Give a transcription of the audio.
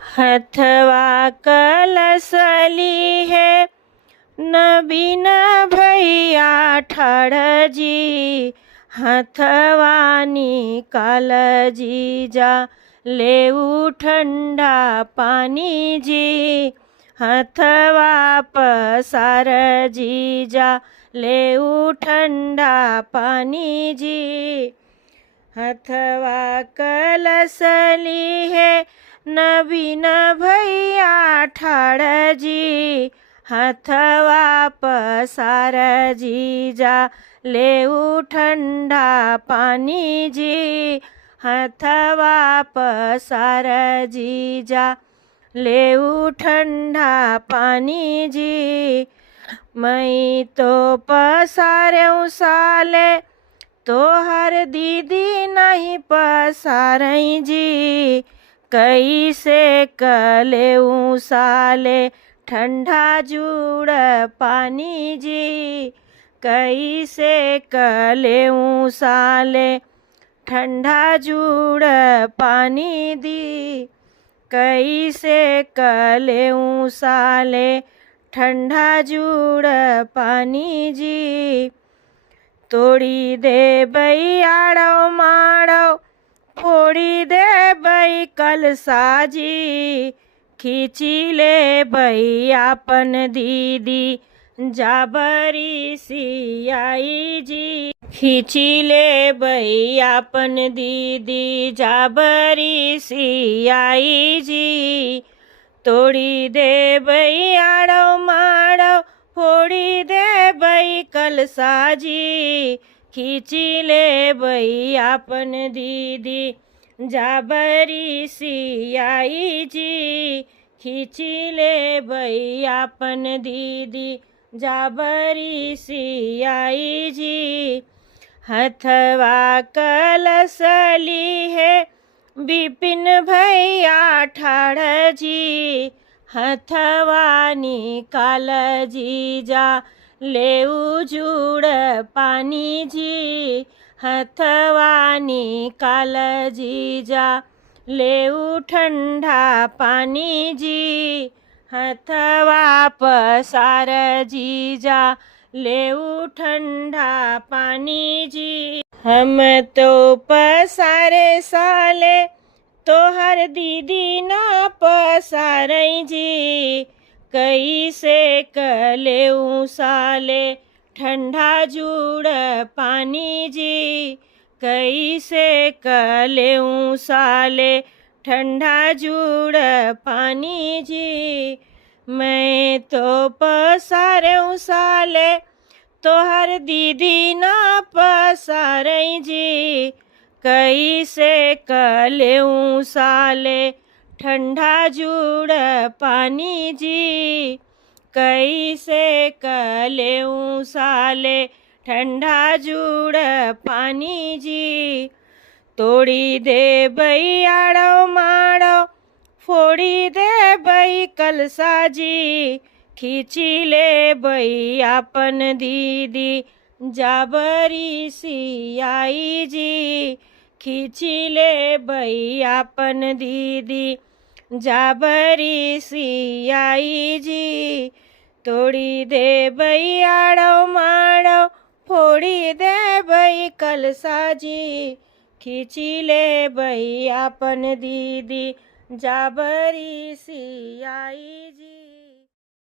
हथवा कलसली है नबीन भैया ठाड़जी, हथवा निकाल जीजा लेऊ ठंडा पानी जी, हथवा पसार जीजा लेऊ ठंडा पानी जी। हथवा कलसली है नबीन भैया ठाड़जी, हथवा पसार जीजा लेऊ ठंडा पानी जी, हथवा पसार जीजा लेऊ ठंडा पानी जी। मैं तो पसारूं साले तोहर दीदी नहीं पसारई जी, कैसे कलेऊ साले ठंडा जुड़ पानी जी, कैसे कलेऊ साले ठंडा जुड़ पानी दी, कैसे कलेऊ साले ठंडा जुड़ पानी जी। तोड़ी दे बई आड़ो माड़ो फोड़ी दे बई कल साजी, खींची ले बई आपन दीदी जाबरी सियाई जी, खींची ले बई आपन दीदी जाबरी सियाई जी। तोड़ी दे बई आड़ो माड़ो फोड़ी दे बई कल साजी, खींची ले बई आपन दीदी जाबरी सियाई जी, खींची ले बई आपन दीदी जाबरी सियाई जी। हथवा कलसली है बिपिन भैया ठाड़जी, हथवा निकाल जीजा लेऊ जुड़ पानी जी, हथवा निकाल जीजा लेऊ ठंडा पानी जी, हथवा पसार जीजा लेऊ ठंडा पानी जी। हम तो पसारे साले तोहर दीदी ना पसारई जी, कैसे कलेऊ साले ठंडा जुड़ पानी जी, कैसे कलेऊ साले ठंडा जुड़ पानी जी। मैं तो पसारूं साले तोहर दीदी ना पसारई जी, कैसे कलेऊ साले ठंडा जुड़ पानी जी, कैसे कलेऊ साले ठंडा जुड़ पानी जी। तोड़ी दे बई आड़ो माड़ो फोड़ी दे बई कल साजी, खींची ले बई आपन दीदी जाबरी सियाई जी, खींची ले बई आपन दीदी जाबरी सियाई जी। तोड़ी दे बई आड़ो माड़ो फोड़ी दे बई कल साजी, खींची ले बई आपन दीदी जाबरी सियाई जी।